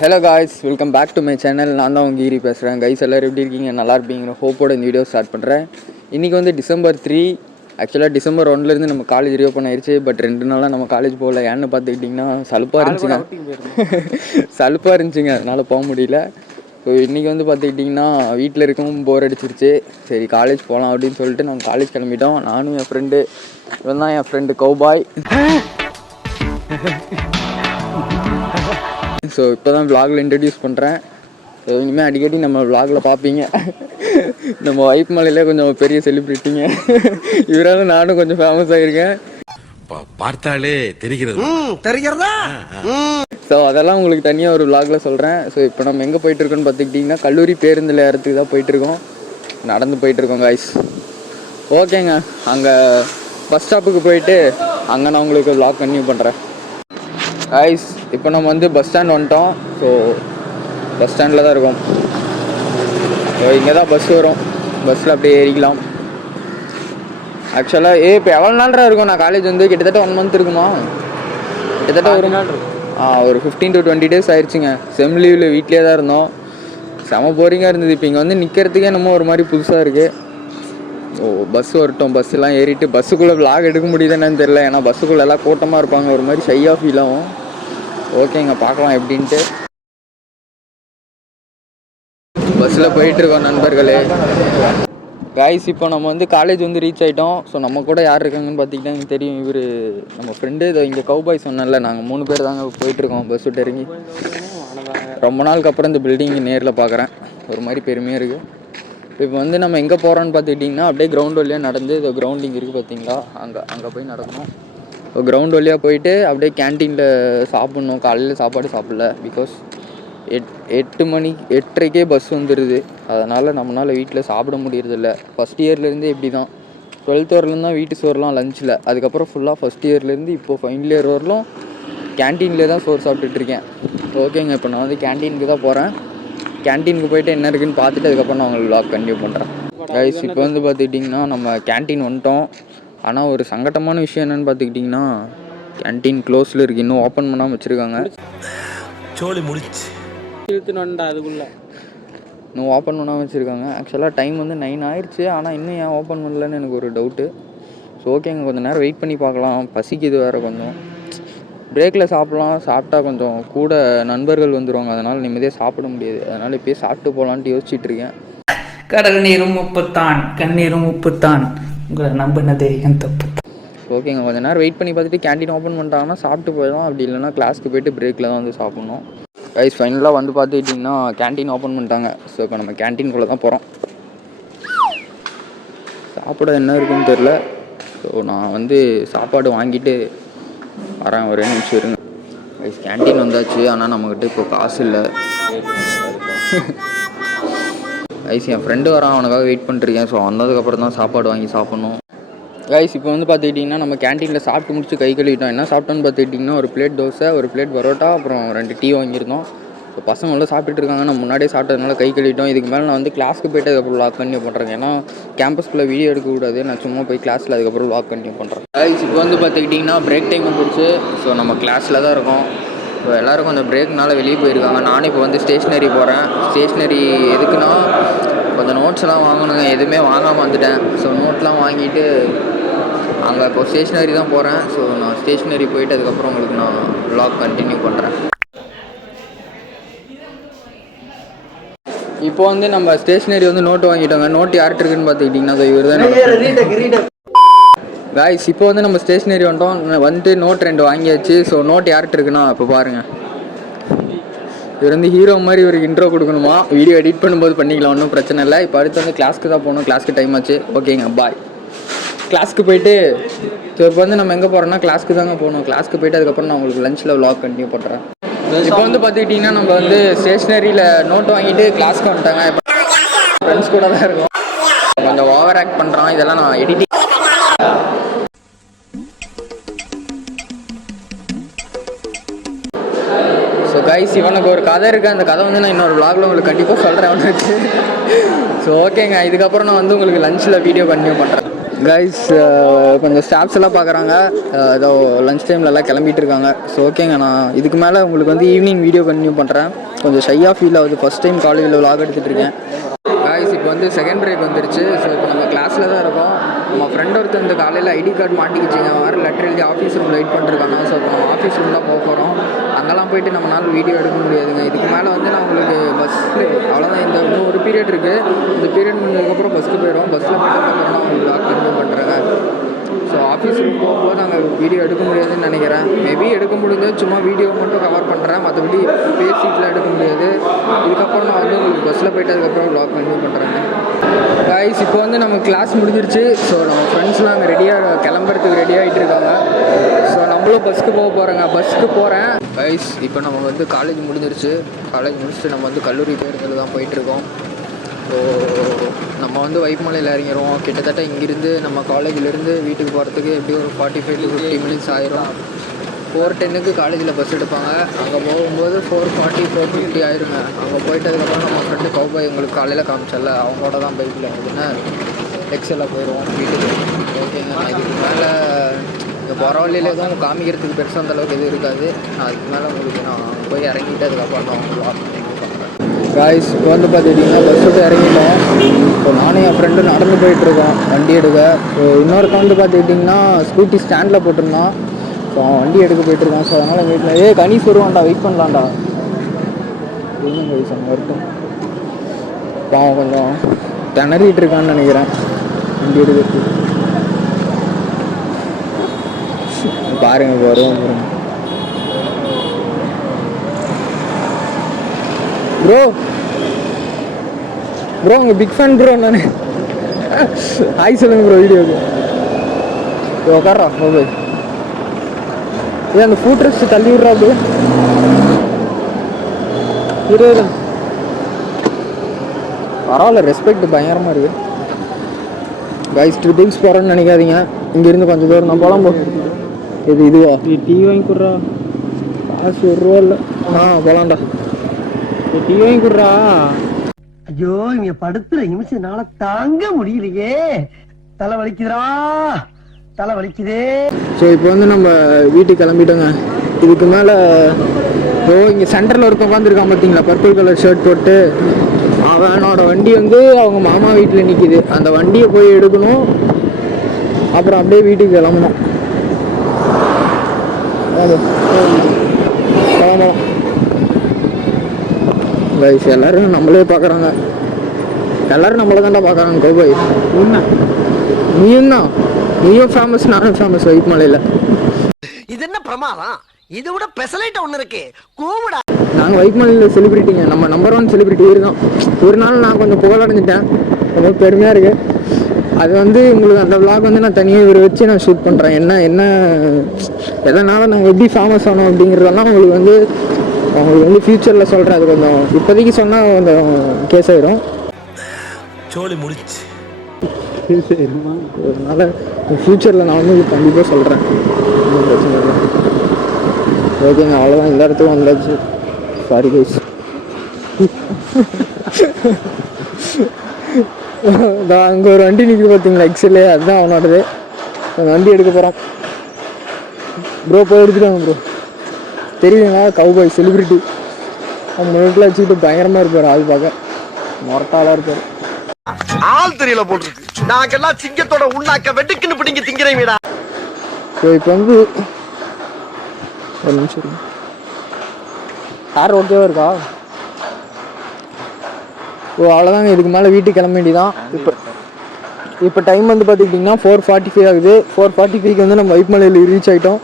Hello guys, welcome back to my channel. நான் தான் உங்கள் ஈரி பேசுகிறேன். கைஸ் எல்லோரும் எப்படி இருக்கீங்க? நல்லா இருப்பீங்க ஹோப்போட இந்த வீடியோ ஸ்டார்ட் பண்ணுறேன். இன்றைக்கி வந்து December 3. ஆக்சுவலாக December 1 நம்ம காலேஜ் ரீஓப்பன் ஆயிடுச்சு. பட் 2 நாளாக நம்ம காலேஜ் போகல. ஏன்னு பார்த்துக்கிட்டிங்கன்னா சலுப்பாக இருந்துச்சுங்க, அதனால் போக முடியல. ஸோ இன்றைக்கி வந்து பார்த்துக்கிட்டிங்கன்னா வீட்டில் இருக்கவும் போர் அடிச்சிருச்சு. சரி காலேஜ் போகலாம் அப்படின்னு சொல்லிட்டு நம்ம காலேஜ் கிளம்பிட்டோம். நானும் என் ஃப்ரெண்டு, இவன் தான் என் ஃப்ரெண்டு கௌபாய். ஸோ இப்போ தான் விலாகில் இன்ட்ரடியூஸ் பண்ணுறேன். ஸோ இனிமேல் அடிக்கடி நம்ம விலாகில் பார்ப்பீங்க. நம்ம வைப் மலையிலே கொஞ்சம் பெரிய செலிப்ரிட்டிங்க. இவரால் நானும் கொஞ்சம் ஃபேமஸ் ஆகியிருக்கேன். பார்த்தாலே தெரிகிறதா. ஸோ அதெல்லாம் உங்களுக்கு தனியாக ஒரு விலாகில் சொல்கிறேன். ஸோ இப்போ நம்ம எங்கே போயிட்டுருக்கோன்னு பார்த்துக்கிட்டிங்கன்னா கல்லூரி பேருந்தில் ஏறத்துக்கு தான் போயிட்டுருக்கோம். நடந்து போயிட்டுருக்கோம் காய்ஸ். ஓகேங்க, அங்கே பஸ் ஸ்டாப்புக்கு போயிட்டு அங்கே நான் உங்களுக்கு விலாக் கன்டினியூ பண்ணுறேன். காய்ஸ் இப்போ நம்ம வந்து பஸ் ஸ்டாண்ட் வந்துட்டோம். ஸோ பஸ் ஸ்டாண்டில் தான் இருக்கோம். ஸோ இங்கே தான் பஸ் வரும். பஸ்ஸில் அப்படியே ஏறிக்கலாம். ஆக்சுவலாக இப்போ எவ்வளோ நாள்ரா இருக்கும்? நான் காலேஜ் வந்து கிட்டத்தட்ட 1 month இருக்குமா? கிட்டத்தட்ட ஒரு 15 to 20 days ஆயிடுச்சுங்க. செம் லீவில் வீட்லேயே தான் இருந்தோம். செம போரிங்காக இருந்தது. இப்போ இங்கே வந்து நிற்கிறதுக்கே என்னமோ ஒரு மாதிரி புதுசாக இருக்குது. பஸ் வரட்டும், பஸ்ஸெல்லாம் ஏறிட்டு பஸ்ஸுக்குள்ளே விலாக் எடுக்க முடியுதுன்னு தெரியல. ஏன்னா பஸ்ஸுக்குள்ளே எல்லாம் கூட்டமாக இருப்பாங்க, ஒரு மாதிரி ஷையாக ஃபீல் ஆகும். ஓகேங்க, பார்க்கலாம் எப்படின்ட்டு. பஸ்ஸில் போயிட்டுருக்கோம் நண்பர்களே. காய்ஸ் இப்போ நம்ம வந்து காலேஜ் வந்து ரீச் ஆகிட்டோம். ஸோ நம்ம கூட யார் இருக்காங்கன்னு பார்த்திங்கன்னா எனக்கு தெரியும். இவர் நம்ம ஃப்ரெண்டு. இதை இங்கே கௌபாய் சொன்னல, நாங்கள் 3 பேர் தாங்க போயிட்டுருக்கோம் பஸ் விட்டு இறங்கி. ரொம்ப நாளுக்கு அப்புறம் இந்த பில்டிங் நேரில் பார்க்குறேன். ஒரு மாதிரி பெருமையாக இருக்குது. இப்போ வந்து நம்ம எங்கே போகிறோன்னு பார்த்துக்கிட்டிங்கன்னா அப்படியே கிரவுண்ட் வழியாக நடந்து, இந்த கிரவுண்டிங் இருக்குது பார்த்தீங்களா, அங்கே போய் நடக்கணும். இப்போ கிரவுண்ட் வழியாக போயிட்டு அப்படியே கேன்டீனில் சாப்பிட்ணும். காலையில் சாப்பாடு சாப்பிடல. பிகாஸ் 8 மணி 8:30க்கே பஸ் வந்துடுது. அதனால் நம்மளால் வீட்டில் சாப்பிட முடியறதில்ல. ஃபஸ்ட் இயர்லேருந்தே இப்படி தான். 12th வரலேருந்து தான் வீட்டு சோறுலாம் லஞ்சில். அதுக்கப்புறம் ஃபுல்லாக ஃபஸ்ட் இயர்லேருந்து இப்போது ஃபைனல் இயர் வரலும் கேன்டீன்லேயே தான் சோறு சாப்பிட்டுட்ருக்கேன். ஓகேங்க, இப்போ நான் வந்து கேன்டீனுக்கு தான் போகிறேன். கேன்டீனுக்கு போய்ட்டு என்ன இருக்குதுன்னு பார்த்துட்டு அதுக்கப்புறம் நான் உங்களுக்கு விலாக் கண்டினியூ பண்ணுறேன். கைஸ் இப்போ வந்து பார்த்துக்கிட்டிங்கன்னா நம்ம கேன்டீன் வந்துட்டோம். ஆனால் ஒரு சங்கட்டமான விஷயம் என்னென்னு பார்த்துக்கிட்டிங்கன்னா கேன்டீன் க்ளோஸில் இருக்குது. இன்னும் ஓப்பன் பண்ணாமல் வச்சுருக்காங்க. சோலி முடிச்சு அதுக்குள்ளே இன்னும் ஓப்பன் பண்ணாமல் வச்சுருக்காங்க. ஆக்சுவலாக டைம் வந்து 9 ஆயிடுச்சு. ஆனால் இன்னும் ஏன் ஓப்பன் பண்ணலன்னு எனக்கு ஒரு டவுட்டு. ஸோ ஓகேங்க, கொஞ்சம் நேரம் வெயிட் பண்ணி பார்க்கலாம். பசிக்குது வேறு. கொஞ்சம் பிரேக்கில் சாப்பிட்லாம். சாப்பிட்டா கொஞ்சம் கூட நண்பர்கள் வந்துடுவாங்க. அதனால் நிம்மதியாக சாப்பிட முடியாது. அதனால் இப்போயே சாப்பிட்டு போகலான்ட்டு யோசிச்சுட்டு இருக்கேன். கடல் நீரும் உப்புத்தான், கண்ணீரும் உப்புத்தான், உங்களை நம்பினதே என் தப்பு. ஓகேங்க, கொஞ்சம் நேரம் வெயிட் பண்ணி பார்த்துட்டு கேன்டீன் ஓப்பன் பண்ணிட்டாங்கன்னா சாப்பிட்டு போயிடும். அப்படி இல்லைனா கிளாஸ்க்கு போய்ட்டு பிரேக்கில் தான் வந்து சாப்பிட்ணும். கைஸ் ஃபைனலாக வந்து பார்த்துக்கிட்டிங்கன்னா கேன்டீன் ஓப்பன் பண்ணிட்டாங்க. ஸோ இப்போ நம்ம கேன்டீனுக்குள்ளே தான் போகிறோம். சாப்பிட என்ன இருக்குன்னு தெரில. ஸோ நான் வந்து சாப்பாடு வாங்கிட்டு வரேன். ஒரே நிமிஷம் இருங்க. கைஸ் கேன்டீன் வந்தாச்சு. ஆனால் நம்மக்கிட்ட இப்போ காசு இல்லை. கைஸ் என் ஃப்ரெண்டு வரான், அவனுக்காக வெயிட் பண்ணிட்டுருக்கேன். ஸோ வந்ததுக்கப்புறம் தான் சாப்பாடு வாங்கி சாப்பிட்ணும். கைஸ் இப்போ வந்து பார்த்துக்கிட்டிங்கன்னா நம்ம கேன்டீனில் சாப்பிட்டு முடிச்சு கை கழுவிட்டோம். என்ன சாப்பிட்டோன்னு பார்த்துக்கிட்டிங்கன்னா ஒரு பிளேட் தோசை, ஒரு பிளேட் பரோட்டா, அப்புறம் 2 டீ வாங்கியிருந்தோம். இப்போ பசங்க எல்லாம் சாப்பிட்டுட்டு இருக்காங்க. நம்ம முன்னாடியே சாப்பிட்டதுனால கை கழுவிட்டோம். இதுக்கு மேலே நான் வந்து கிளாஸ்க்கு போய்ட்டு அதுக்கப்புறம் லாக் கண்டினியூ பண்ணுறேன். ஏன்னா கேம்பஸ்க்குள்ளே வீடியோ எடுக்கக்கூடாது. நான் சும்மா போய் கிளாஸில் அதுக்கப்புறம் லாக் கண்டினியூ பண்ணுறேன். கைஸ் இப்போ வந்து பார்த்துக்கிட்டிங்கன்னா பிரேக் டைம் வந்துருச்சு. ஸோ நம்ம கிளாஸில் தான் இருக்கோம். ஸோ எல்லோரும் கொஞ்சம் பிரேக்னால வெளியே போயிருக்காங்க. நானும் இப்போ வந்து ஸ்டேஷ்னரி போகிறேன். ஸ்டேஷ்னரி எதுக்குன்னா கொஞ்சம் நோட்ஸ் எல்லாம் வாங்கணுங்க. எதுவுமே வாங்காமல் வந்துட்டேன். ஸோ நோட்லாம் வாங்கிட்டு அங்கே இப்போ ஸ்டேஷ்னரி தான் போகிறேன். ஸோ நான் ஸ்டேஷ்னரி போயிட்டு அதுக்கப்புறம் உங்களுக்கு நான் விலாக் கண்டினியூ பண்ணுறேன். இப்போ வந்து நம்ம ஸ்டேஷ்னரி வந்து நோட்டு வாங்கிட்டோங்க. நோட்டு யார்கிட்ட இருக்குன்னு பார்த்துக்கிட்டிங்கன்னா இவர் தான். காய்ஸ் இப்போ வந்து நம்ம ஸ்டேஷ்னரி வந்துட்டு நோட் 2 வாங்கியாச்சு. ஸோ நோட் யார்கிட்ட இருக்குன்னா இப்போ பாருங்கள். இவர் வந்து ஹீரோ மாதிரி இவருக்கு இன்ட்ரோ கொடுக்கணுமா? வீடியோ எடிட் பண்ணும்போது பண்ணிக்கலாம், ஒன்றும் பிரச்சனை இல்லை. இப்போ அடுத்து வந்து கிளாஸ்க்கு தான் போகணும். கிளாஸ்க்கு டைம் ஆச்சு. ஓகேங்க, பாய். கிளாஸ்க்கு போயிட்டு இப்போ வந்து நம்ம எங்கே போகிறோம்னா கிளாஸ்க்கு தாங்க போகணும். கிளாஸ்க்கு போயிட்டு அதுக்கப்புறம் நான் உங்களுக்கு லஞ்சில் விலாக் கண்டினியூ பண்ணுறேன். இப்போ வந்து பார்த்துக்கிட்டிங்கன்னா நம்ம வந்து ஸ்டேஷ்னரியில் நோட்டு வாங்கிட்டு கிளாஸ்க்கு வந்துட்டாங்க. இப்போ ஃப்ரெண்ட்ஸ் கூட தான் இருக்கும். கொஞ்சம் ஓவர் ஆக்ட் பண்ணுறான். இதெல்லாம் நான் எடிட்டிங். ஸோ கைஸ் இவனுக்கு ஒரு கதை இருக்குது. அந்த கதை வந்து நான் இன்னொரு விலாகில் உங்களுக்கு கண்டிப்பாக சொல்கிறேன் அவனுக்கு. ஸோ ஓகேங்க, இதுக்கப்புறம் நான் வந்து உங்களுக்கு லஞ்சில் வீடியோ கண்டினியூ பண்ணுறேன். கைஸ் கொஞ்சம் ஸ்டாஃப்ஸ் எல்லாம் பார்க்குறாங்க. ஏதோ லஞ்ச் டைமில் எல்லாம் கிளம்பிட்டு இருக்காங்க. ஸோ ஓகேங்க, நான் இதுக்கு மேலே உங்களுக்கு வந்து ஈவினிங் வீடியோ கண்டினியூ பண்ணுறேன். கொஞ்சம் ஷையாக ஃபீல் ஆகுது, ஃபஸ்ட் டைம் காலேஜில் விலாக் எடுத்துகிட்டு இருக்கேன். கைஸ் இப்போ வந்து செகண்ட் பிரேக் வந்துருச்சு. ஸோ இப்போ நம்ம கிளாஸில் தான் இருக்கோம். நம்ம ஃப்ரெண்ட் ஒருத்தர் இந்த காலையில் ஐடி கார்டு மாட்டிக்கிச்சிங்க, வேறு லெட்டர் எழுதி ஆஃபீஸ் ரூமில் வெயிட் பண்ணிருக்காங்க. ஸோ இப்போ நம்ம ஆஃபீஸ் ரூம் தான் போக போகிறோம். அங்கெல்லாம் போயிட்டு நம்மளால் வீடியோ எடுக்க முடியாதுங்க. இதுக்கு மேலே வந்து நான் உங்களுக்கு பஸ்ஸில் அவ்வளோதான், இந்த இன்னும் ஒரு பீரியட் இருக்குது. இந்த பீரியட் முடிஞ்சதுக்கப்புறம் பஸ்ஸுக்கு போயிடும். பஸ்ஸில் போயிட்டதுக்கப்புறம் நான் உங்களுக்கு லாக் கண்டினியூ பண்ணுறேங்க. ஸோ ஆஃபீஸ் ரூம் போகும்போது நாங்கள் வீடியோ எடுக்க முடியாதுன்னு நினைக்கிறேன். மேபி எடுக்க முடிஞ்சது, சும்மா வீடியோ மட்டும் கவர் பண்ணுறேன், மற்றபடி பேசிட்டுலாம் எடுக்க முடியாது. இதுக்கப்புறம் நான் வந்து உங்களுக்கு பஸ்ஸில் போயிட்டதுக்கப்புறம் லாக் கண்டினியூ பண்ணுறேங்க. கைஸ் இப்போ வந்து நம்ம கிளாஸ் முடிஞ்சிருச்சு. ஸோ நம்ம ஃப்ரெண்ட்ஸ்லாம் அங்கே ரெடியாக கிளம்புறதுக்கு ரெடி ஆகிட்டு இருக்காங்க. ஸோ நம்மளும் பஸ்ஸுக்கு போக போகிறோங்க. பஸ்ஸுக்கு போகிறேன். கைஸ் இப்போ நம்ம வந்து காலேஜ் முடிஞ்சிருச்சு. காலேஜ் முடிச்சுட்டு நம்ம வந்து கல்லூரி பேருந்தில் தான் போயிட்டுருக்கோம். ஸோ நம்ம வந்து வைப்புமலையில் இறங்கிடுவோம். கிட்டத்தட்ட இங்கேருந்து நம்ம காலேஜிலேருந்து வீட்டுக்கு போகிறதுக்கு எப்படி ஒரு 45 to 50 மினிட்ஸ் ஆயிரும். 4:10 காலேஜில் பஸ் எடுப்பாங்க. அங்கே போகும்போது 4:40 4:50 ஆயிருங்க. அங்கே போயிட்டதுக்கப்புறம் நம்ம ஃப்ரெண்டு கௌபாய் எங்களுக்கு காலையில் காமிச்சல, அவங்களோட தான் பைக்கில் எதுனா எக்ஸலில் போயிடுவோம் வீட்டுக்கு. ஓகேங்க, நான் இதுக்கு மேலே இந்த பரவாயில்ல எதுவும் காமிக்கிறதுக்கு பெருசாக அந்தளவுக்கு எதுவும் இருக்காது. நான் அதுக்கு மேலே உங்களுக்கு நான் போய் இறங்கிட்டு அதுக்கப்புறம் நான் உங்களுக்கு வாக் பண்ணி கொடுப்பாங்க. காய்ஸ் இப்போ வந்து பார்த்துக்கிட்டிங்கன்னா பஸ் விட்டு இறங்கிட்டோம். இப்போ நானும் என் ஃப்ரெண்டு நடந்து போயிட்டுருக்கோம் வண்டி எடுக்க. இன்னொருத்த வந்து பார்த்துக்கிட்டிங்கன்னா ஸ்கூட்டி ஸ்டாண்டில் போட்டிருந்தான். ஸோ அவன் வண்டி எடுக்க போயிட்டுருக்கான். ஸோ அதனால் வீட்டில் கனீஸ் வருவான்டா, வெயிட் பண்ணலான்டா. இன்னும் கைஸ் அங்கே இருக்கும். இப்போ அவன் கொஞ்சம் திணறிட்டு இருக்கான்னு நினைக்கிறேன் வண்டி எடுக்கிறதுக்கு. பாருங்க வரும் ப்ரோ. ப்ரோ உங்க பிக் ஃபேன் ப்ரோ. நான் ஹாய் சொல்லுங்க ப்ரோ வீடியோக்கு. உட்காரா ஓகே. அந்த ஃபுட் ரெஸ்ட் தள்ளி விட்றா ப்ரோ. இரு பரவாயில்ல, ரெஸ்பெக்ட் பயங்கரமாக இருக்குது. கைஸ் ட்ரிபிள்ஸ் போகிறோன்னு நினைக்காதீங்க. இங்கேருந்து கொஞ்சம் தூரம் நான் போகலாம். போ இதுவா டீ வாங்கி கொடுறா. காசு 1 ரூபா இல்லை. போகலாம்டா. டீ வாங்கி கொடுறா. ஐயோ இங்க படுத்துற நிமிஷம்னால தாங்க முடியலையே, தலை வலிக்குதுடா, தலை வலிக்குதே. ஸோ இப்போ வந்து நம்ம வீட்டுக்கு கிளம்பிட்டோங்க. இதுக்கு மேலே இங்கே சென்டரில் ஒருத்தன் உட்காந்துருக்கான் பார்த்தீங்களா, பர்பிள் கலர் ஷர்ட் போட்டு. அவனோட வண்டி வந்து அவங்க மாமா வீட்டில் நிற்கிது. அந்த வண்டியை போய் எடுக்கணும், அப்புறம் அப்படியே வீட்டுக்கு கிளம்பணும். கைஸ் எல்லாரும் நம்மளே பார்க்குறாங்க. எல்லாரும் நம்மளை தான்டா பார்க்குறாங்க. கோபாய் உண்மை, நீயும் தான், நீயும் ஃபேமஸ், நானும் ஃபேமஸ் வைப்புமலையில். இது என்ன பிரமாதம், இது விட பெசலைட் ஒன்று இருக்கு கூவிடா. நாங்கள் வைப்புமலையில் செலிபிரிட்டிங்க. நம்ம நம்பர் 1 செலிபிரிட்டி தான். ஒரு நாள் நான் கொஞ்சம் புகழடைஞ்சிட்டேன், ரொம்ப பெருமையாக இருக்குது. அது வந்து உங்களுக்கு அந்த விளாக் வந்து நான் தனியாக இவரை வச்சு நான் ஷூட் பண்ணுறேன். என்ன எதனால் நாங்கள் எப்படி ஃபேமஸ் ஆனோம் அப்படிங்கிறதெல்லாம் உங்களுக்கு வந்து ஃப்யூச்சரில் சொல்கிறேன். அது கொஞ்சம் இப்போதைக்கு சொன்னால் கொஞ்சம் கேஸ் ஆகிடும். சோழி முடிச்சு அதனால் ஃப்யூச்சரில் நான் வந்து கண்டிப்பாக சொல்கிறேன். ஒன்றும் பிரச்சனை இல்லை. ஓகேங்க, அவ்வளோதான். இந்த இடத்துக்கு வந்தாச்சு. Sorry guys. அங்கே ஒரு வண்டி நிற்குது பார்த்தீங்களா, எக்ஸலே, அதுதான் அவனோடது. அந்த வண்டி எடுக்க போகிறான் ப்ரோ. போய் எடுத்துட்டாங்க ப்ரோ. தெரியுங்களா, கௌபாய் செலிபிரிட்டி. அவன் முழுக்கில் வச்சுக்கிட்டு பயங்கரமாக இருப்பார். ஆள் பார்க்க மொரட்டாளாக இருப்பார். ஆள் தெரியல போட்டுருக்கு. நாங்கெல்லாம் சிங்கத்தோட உண்ணாக்க வெட்டுக்குன்னு பிடிங்க திங்கிறீங்கடா. ஸோ இப்போ வந்து ஒரு நிமிஷம், கார் ஓகேவா இருக்கா? அவ்வளோதாங்க. இதுக்கு மேலே வீட்டுக்கு கிளம்ப வேண்டியதான். இப்போ டைம் வந்து பார்த்துக்கிட்டிங்கன்னா 4:45 ஆகுது. 4:45க்கு வந்து நம்ம வைப்புமலையில் ரீச் ஆகிட்டோம்.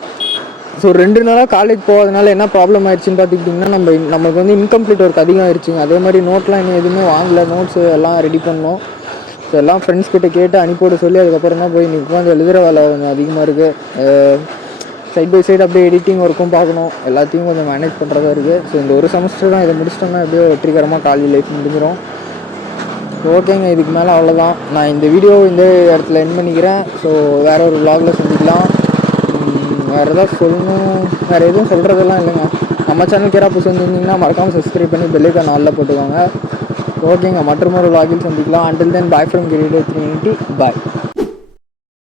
ஸோ 2 நாளாக காலேஜ் போகாதனால என்ன ப்ராப்ளம் ஆயிடுச்சுன்னு பார்த்துக்கிட்டிங்கன்னா, நமக்கு வந்து இன்கம்ப்ளீட் ஒர்க் அதிகம் ஆயிடுச்சுங்க. அதே மாதிரி நோட்லாம் இன்னும் எதுவுமே வாங்கலை. நோட்ஸு எல்லாம் ரெடி பண்ணோம். ஸோ எல்லாம் ஃப்ரெண்ட்ஸ் கிட்ட கேட்டு அனுப்பிவிட சொல்லி அதுக்கப்புறம் தான் போய் இன்றைக்கி உட்காந்து எழுதுகிற வேலை கொஞ்சம் அதிகமாக இருக்குது. சைட் பை சைடு அப்படியே எடிட்டிங் ஒர்க்கும் பார்க்கணும். எல்லாத்தையும் கொஞ்சம் மேனேஜ் பண்ணுறதா இருக்குது. ஸோ இந்த ஒரு செமஸ்டர் தான், இதை முடிச்சிட்டோம்னா எப்படியோ வெற்றிகரமாக காலேஜ் லைஃப் முடிஞ்சிடும். ஓகேங்க, இதுக்கு மேலே அவ்வளோதான். நான் இந்த வீடியோ இந்த இடத்துல எண்ட் பண்ணிக்கிறேன். ஸோ வேறு ஒரு vlogல சந்திக்கலாம். வேறு எதாவது சொல்லணும், வேறு எதுவும் சொல்கிறதெல்லாம் இல்லைங்க. நம்ம சேனல் கேரா புதுசு வந்துருந்தீங்கன்னா மறக்காமல் சப்ஸ்கிரைப் பண்ணி பெல்லைக்கான் நாளில் போட்டுக்கோங்க. ஓகேங்க, மற்றொரு vlogல் சந்திக்கலாம். Until then, bye from Kirito 390. Bye.